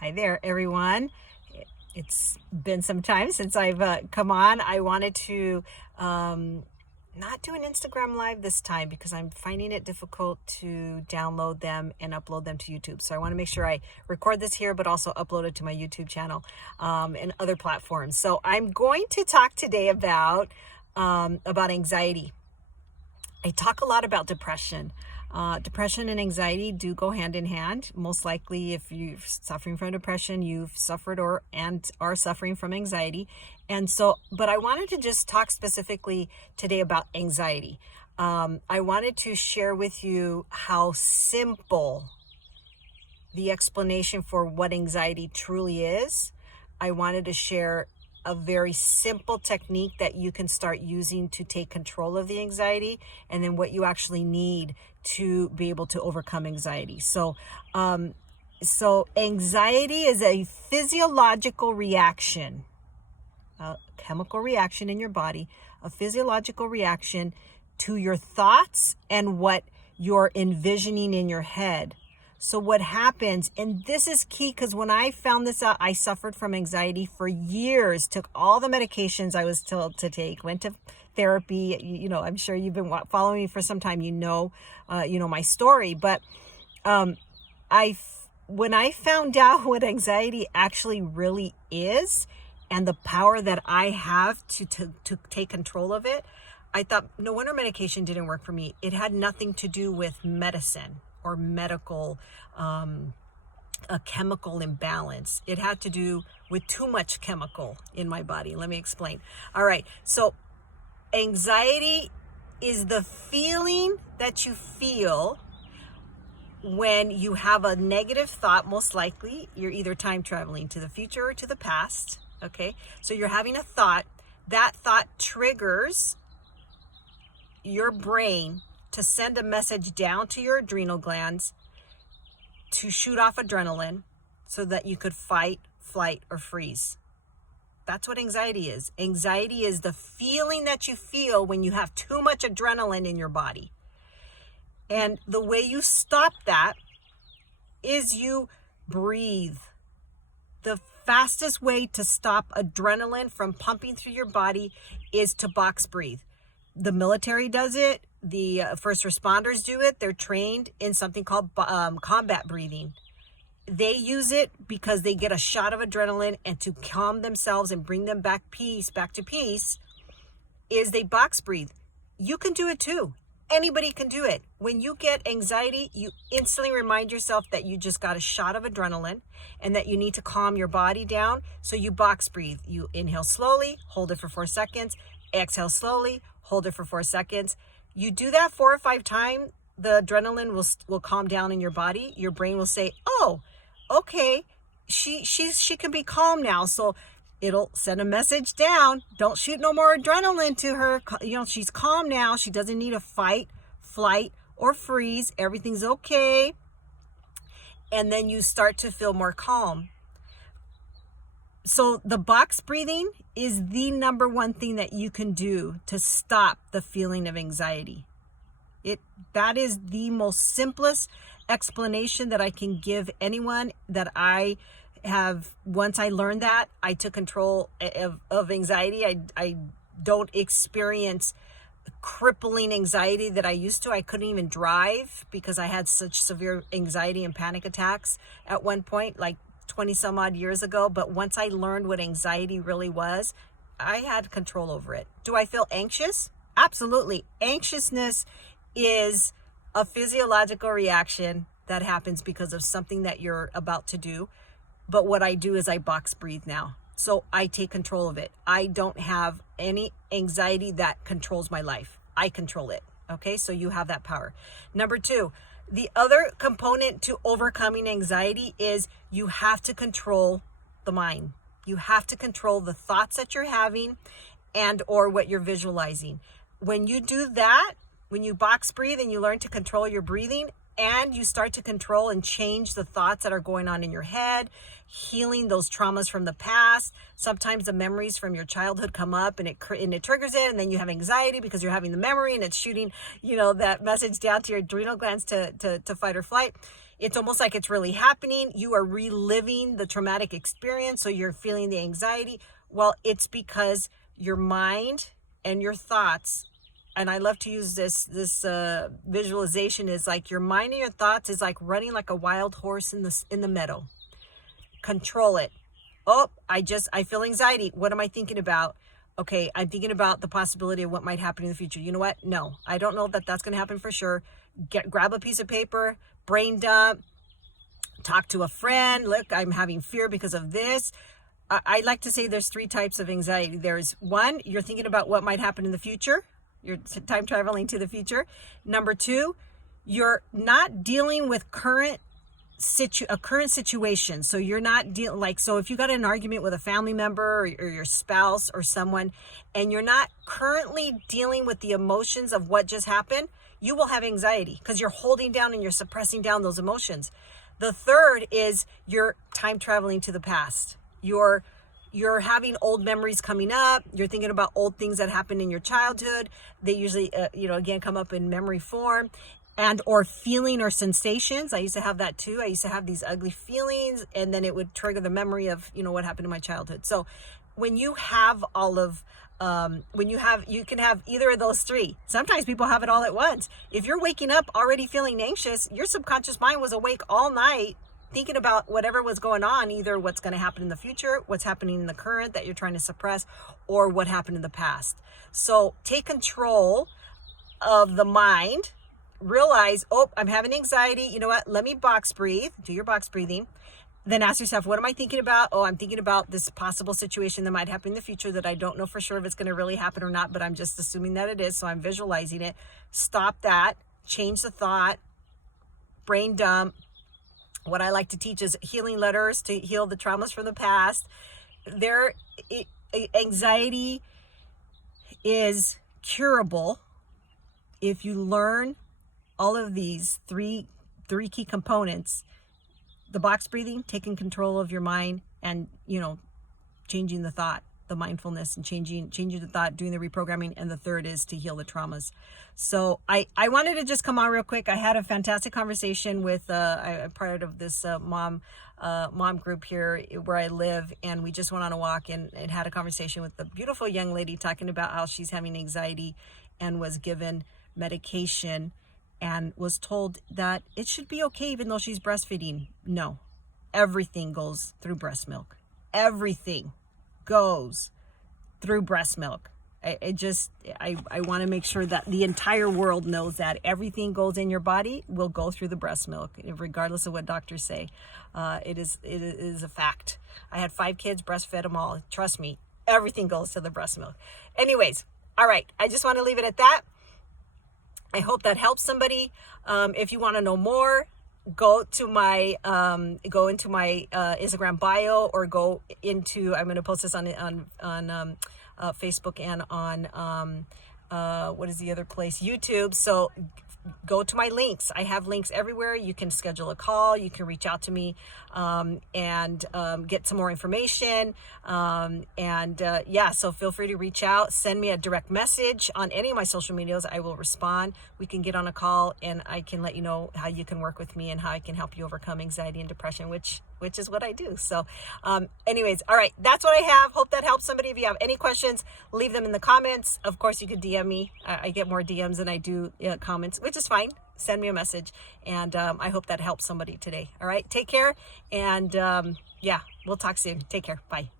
Hi there, everyone. It's been some time since I've come on. I wanted to not do an Instagram live this time because I'm finding it difficult to download them and upload them to YouTube. So I want to make sure I record this here, but also upload it to my YouTube channel and other platforms. So I'm going to talk today about anxiety. I talk a lot about depression. Depression and anxiety do go hand in hand. Most likely, if you're suffering from depression, you've suffered and are suffering from anxiety. And so, but I wanted to just talk specifically today about anxiety. I wanted to share with you how simple the explanation for what anxiety truly is. I wanted to share a very simple technique that you can start using to take control of the anxiety, and then what you actually need to be able to overcome anxiety. So anxiety is a physiological reaction, a chemical reaction in your body, a physiological reaction to your thoughts and what you're envisioning in your head. So what happens, and this is key because when I found this out, I suffered from anxiety for years, took all the medications I was told to take, went to therapy. You know, I'm sure you've been following me for some time, you know my story. But when I found out what anxiety actually really is and the power that I have to take control of it, I thought, no wonder medication didn't work for me. It had nothing to do with medicine or medical, a chemical imbalance. It had to do with too much chemical in my body. Let me explain. All right. So anxiety is the feeling that you feel when you have a negative thought. Most likely you're either time traveling to the future or to the past. Okay. So you're having a thought. That thought triggers your brain to send a message down to your adrenal glands to shoot off adrenaline so that you could fight, flight, or freeze. That's what anxiety is. Anxiety is the feeling that you feel when you have too much adrenaline in your body. And the way you stop that is you breathe. The fastest way to stop adrenaline from pumping through your body is to box breathe. The military does it. The first responders do it. They're trained in something called combat breathing. They use it because they get a shot of adrenaline, and to calm themselves and bring them back to peace, is they box breathe. You can do it too. Anybody can do it. When you get anxiety, you instantly remind yourself that you just got a shot of adrenaline and that you need to calm your body down. So you box breathe. You inhale slowly, hold it for 4 seconds, exhale slowly, hold it for 4 seconds. You do that 4 or 5 times, the adrenaline will calm down in your body. Your brain will say, oh, okay, she can be calm now. So it'll send a message down. Don't shoot no more adrenaline to her. You know, she's calm now. She doesn't need to fight, flight, or freeze. Everything's okay. And then you start to feel more calm. So the box breathing is the number one thing that you can do to stop the feeling of anxiety. That is the most simplest explanation that I can give anyone that I have. Once I learned that, I took control of anxiety. I don't experience crippling anxiety that I used to. I couldn't even drive because I had such severe anxiety and panic attacks at one point, like 20 some odd years ago. But once I learned what anxiety really was, I had control over it. Do I feel anxious? Absolutely. Anxiousness is a physiological reaction that happens because of something that you're about to do. But what I do is I box breathe now. So I take control of it. I don't have any anxiety that controls my life. I control it. Okay, so you have that power. Number 2, the other component to overcoming anxiety is you have to control the mind. You have to control the thoughts that you're having and or what you're visualizing. When you do that, when you box breathe and you learn to control your breathing, and you start to control and change the thoughts that are going on in your head, healing those traumas from the past. Sometimes the memories from your childhood come up and it triggers it, and then you have anxiety because you're having the memory and it's shooting, that message down to your adrenal glands to fight or flight. it's almost like it's really happening. You are reliving the traumatic experience, so you're feeling the anxiety. Well, it's because your mind and your thoughts, and I love to use this visualization, is like your mind and your thoughts is like running like a wild horse in the meadow. Control it. Oh, I feel anxiety. What am I thinking about? Okay, I'm thinking about the possibility of what might happen in the future. You know what? No, I don't know that that's going to happen for sure. Grab a piece of paper, brain dump, talk to a friend. Look, I'm having fear because of this. I like to say there's 3 types of anxiety. There's 1, you're thinking about what might happen in the future. You're time traveling to the future. Number 2, you're not dealing with a current situation. So you're not so if you got in an argument with a family member or your spouse or someone, and you're not currently dealing with the emotions of what just happened, you will have anxiety because you're holding down and you're suppressing down those emotions. The 3rd is you're time traveling to the past. You're having old memories coming up. You're thinking about old things that happened in your childhood. They usually, again, come up in memory form, and or feeling or sensations. I used to have that too. I used to have these ugly feelings, and then it would trigger the memory of, what happened in my childhood. So when you have all of, you can have either of those 3. Sometimes people have it all at once. If you're waking up already feeling anxious, your subconscious mind was awake all night thinking about whatever was going on, either what's going to happen in the future, what's happening in the current that you're trying to suppress, or what happened in the past. So take control of the mind. Realize, oh, I'm having anxiety. You know what? Let me box breathe. Do your box breathing. Then ask yourself, what am I thinking about? Oh, I'm thinking about this possible situation that might happen in the future that I don't know for sure if it's going to really happen or not, but I'm just assuming that it is. So I'm visualizing it. Stop that. Change the thought. Brain dump. What I like to teach is healing letters to heal the traumas from the past. Anxiety is curable if you learn all of these three key components: the box breathing, taking control of your mind, and changing the thought, the mindfulness, and changing the thought, doing the reprogramming. And the 3rd is to heal the traumas. So I wanted to just come on real quick. I had a fantastic conversation with I'm part of this mom group here where I live, and we just went on a walk and had a conversation with a beautiful young lady talking about how she's having anxiety and was given medication and was told that it should be okay even though she's breastfeeding. No, everything goes through breast milk. Everything goes through breast milk. I want to make sure that the entire world knows that everything goes in your body will go through the breast milk, regardless of what doctors say. It is a fact. I had 5 kids, breastfed them all. Trust me, everything goes to the breast milk. Anyways, all right. I just want to leave it at that. I hope that helps somebody. If you want to know more, go into my Instagram bio, or go into, I'm going to post this on Facebook and on what is the other place? YouTube. So go to my links. I have links everywhere. You can schedule a call. You can reach out to me and get some more information. So feel free to reach out. Send me a direct message on any of my social medias. I will respond. We can get on a call, and I can let you know how you can work with me and how I can help you overcome anxiety and depression, which is what I do. So anyways, all right, that's what I have. Hope that helps somebody. If you have any questions, leave them in the comments. Of course, you could DM me. I get more DMs than I do comments, which is fine. Send me a message, and I hope that helps somebody today. All right, take care, and we'll talk soon. Take care. Bye.